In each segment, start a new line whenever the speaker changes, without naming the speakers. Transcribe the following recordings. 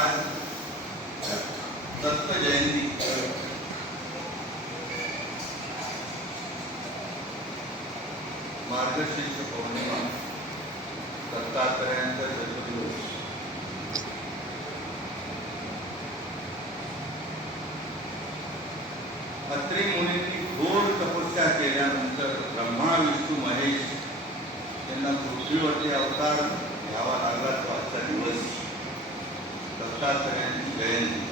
आज दत्त जयंती मार्गशीर्ष पौर्णिमा दत्तात्रयांचा जन्मदिवस अत्री मुलींनी घोर तपस्या केल्यानंतर ब्रह्मा विष्णू महेश यांना पृथ्वीवरती अवतार घ्यावा लागला तो आजचा दिवस. दत्तात्रयांची जयंती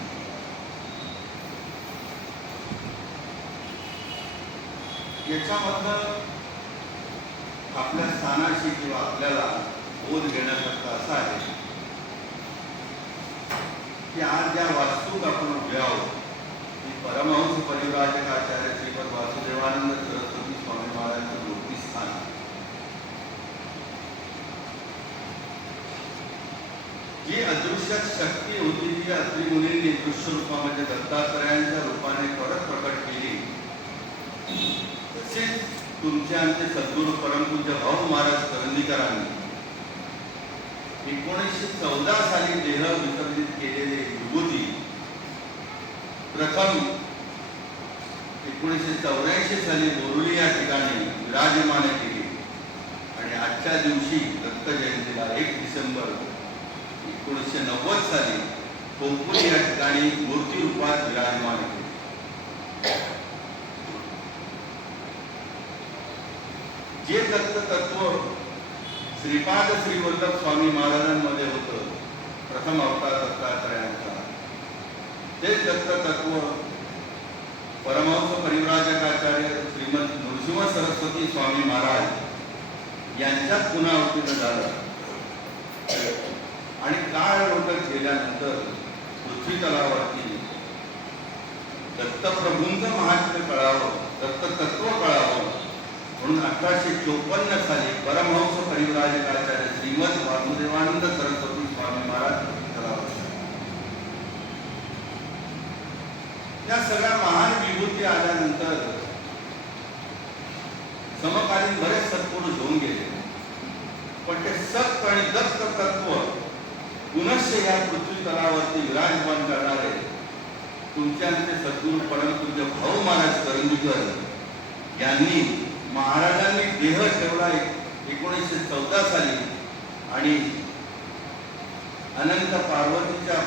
आपल्या स्थानाशी किंवा आपल्याला बोध घेण्यासारखं असा आहे की आज ज्या वास्तूक आपण उभे आहोत ती परमहंस परिव्राजक आचार्य श्रीपद वासुदेवानंद सरस्वती स्वामी महाराजांचं मूर्ती स्थान जी अदृश्य शक्ती होती ती अत्रि मुलींनी दृश्य रूपामध्ये दत्तात्रयांच्या रूपाने परत प्रकट केली तसेच तुमचे आमचे सद्गुरू परमपूज्य भाऊ महाराज करंदीकरांनी एकोणीसशे चौदा साली देह विसर्जित केलेले विभूती प्रथम एकोणीसशे चौऱ्याऐंशी साली बोरुली या ठिकाणी विराजमान केली आणि आजच्या दिवशी दत्त जयंतीला एक डिसेंबर एकोणीसशे नव्वद साली कोंकुली या ठिकाणी मूर्ती रूपात विराजमान केली जे दत्त तत्व श्रीपाद श्रीवल्लभ स्वामी महाराजांमध्ये होतं प्रथम अवतार दत्तात्रयांचा तेच दत्त तत्व परमहंस परिव्राजकाचार्य श्रीमंत नृसिंह सरस्वती स्वामी महाराज यांच्यात पुन्हा अवतीर्ण झालं. आणि काळ लोटत गेल्यानंतर पृथ्वी तलावरती दत्तप्रभूंचं महात्म्य कळावं दत्ततत्व कळावं. म्हणून अठराशे चोपन्न साली परमहंस परिवराजकाचार्य श्रीमद वासुदेवानंद सरस्वती स्वामी महाराज या सगळ्या महान विभूती आल्यानंतर समकालीन बरेच सत्पुरुष होऊन गेले. पण ते सत आणि दत्त तत्व पुनश्च या पृथ्वी तलावरती विराजमान करणारे तुमच्या ते परम तुमचे भाऊ महाराज करंदीकर यांनी महाराजांनी देह ठेवला एकोणीसशे चौदा साली आणि अनंत पार्वतीच्या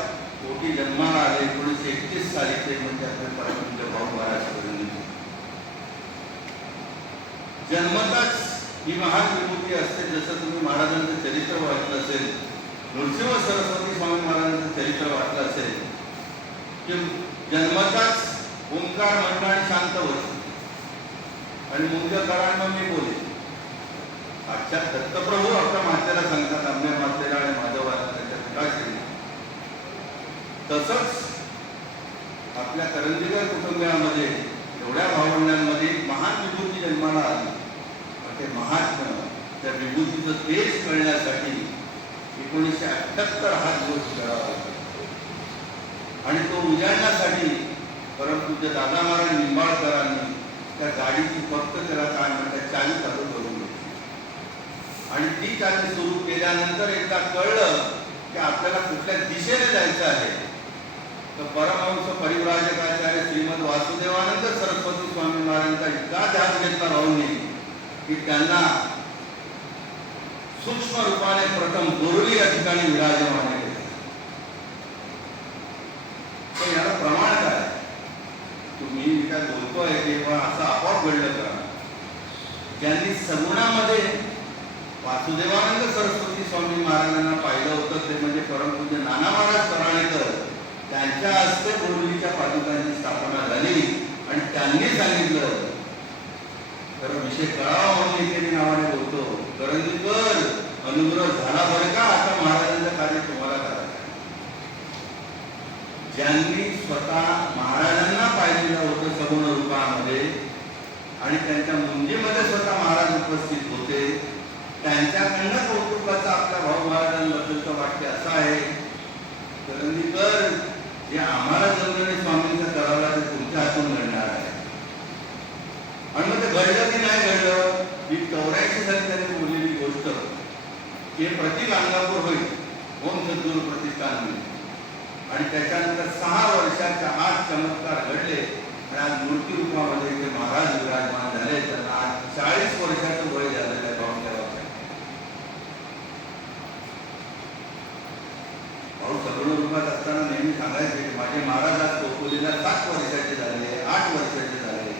पोटी जन्माला आले एकोणीसशे एकतीस साली ते म्हणजे आपले तुमचे भाऊ महाराज करंदीकर जन्मताच ही महान विभूती असते जसं तुम्ही महाराजांचं चरित्र वाचलं असेल नृसिंह सरस्वती स्वामी महाराजांचं चरित्र वाटलं असेल की जन्मताच ओंकार म्हणणं आणि शांत होत. आणि मुंग्य मी बोले आजच्या दत्तप्रभू आपल्या मातेला सांगतात आम्ही मातेला आणि माधवाला त्याच्या पिकाशी तसंच आपल्या करंदीकर कुटुंबियामध्ये एवढ्या भावंडांमध्ये महान विभूती जन्माला आली. पण ते महात्म त्या विभूतीचं तेज कळण्यासाठी एकोणीसशे अठ्ठ्याहत्तर हा दिवस करावा लागला आणि तो उजाडण्यासाठी परमपूज्य दादा महाराज निंबाळकरांनी त्या गाडीची फक्त त्याला काय म्हणतात चाली चालू करून घेतली. आणि ती चाली सुरू केल्यानंतर एकदा कळलं की आपल्याला कुठल्या दिशेने जायचं आहे. तर परमहंस परिवराजकाचार्य श्रीमद वासुदेवानंद सरस्वती स्वामी महाराजांचा इतका ध्यान घेतला राहून की त्यांना सूक्ष्म रूपाने प्रथम बोरली या ठिकाणी विराजमान केले पण याला प्रमाण काय? तुम्ही मी काय बोलतोय पण असं आपोआप घडलं का? त्यांनी सगुणामध्ये वासुदेवानंद सरस्वती स्वामी महाराजांना पाहिलं होतं ते म्हणजे परमपूज्य नाना महाराज कराणेकर त्यांच्या हस्ते बोरलीच्या पादुकांची स्थापना झाली आणि त्यांनी सांगितलं तर विषय कळावा म्हणून नावाने बोलतो करंदीकर अनुग्रह झाला बरं का आता महाराजांचं कार्य तुम्हाला करायचं ज्यांनी स्वतः महाराजांना पाहिलेलं होतं सगुण रूपामध्ये आणि त्यांच्या मुंजीमध्ये स्वतः महाराज उपस्थित होते त्यांच्याकडनं कौतुकाचं आपल्या भाऊ महाराजांबद्दलचं वाक्य असं आहे करंदीकर जे आम्हाला जमलेले स्वामींचं करावं ते तुमच्या हातून घडणार आहे. आणि मग ते घडलं की नाही घडलं? ही चौऱ्याऐंशी साली त्यांनी हे प्रति गांगापूर होईल. ओम सद्गुरू प्रतिष्ठान होईल. आणि त्याच्यानंतर सहा वर्षाच्या आठ चमत्कार घडले. आणि आज मूर्ती मूर्तिरूपामध्ये जे महाराज विराजमान झाले. तर आज चाळीस वर्षाचं वय झालेलं आहे बाबासाहेबांना भाऊ सगळं रूपात असताना नेहमी सांगायचे की माझे महाराज आज कोकोलीला सात वर्षाचे झाले आठ वर्षाचे झाले.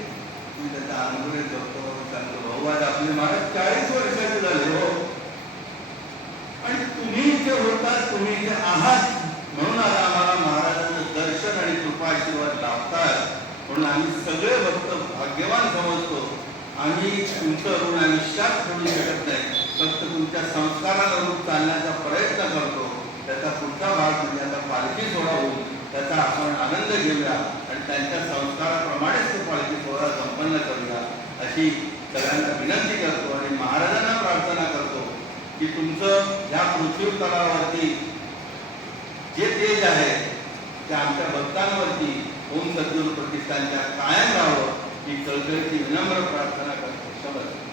मी त्याचा अनुभव करतो सांगतो भाऊ आज आपले महाराज चाळीस तुम्ही इथे आहात म्हणून आता आम्हाला महाराजांचं दर्शन आणि कृपा आशीर्वाद लाभतात. म्हणून आम्ही सगळे भक्त भाग्यवान समजतो. आम्ही तुमचं ऋण आयुष्यात करू शकत नाही. फक्त तुमच्या संस्कारानुरूप चालण्याचा प्रयत्न करतो. त्याचा पुढचा भाग म्हणजे आता पालखी सोहळा होईल त्याचा आपण आनंद घेऊया आणि त्यांच्या संस्काराप्रमाणेच तो पालखी सोहळा संपन्न करूया. अशी सगळ्यांना विनंती करतो आणि महाराजांना की तुमचं ह्या पृथ्वी तलावरती जे तेज आहे ते आमच्या भक्तांवरती ओम सद्गुरू प्रतिष्ठानच्या कायम राहावं ही कळकळीची विनम्र प्रार्थना करतो. शब्द.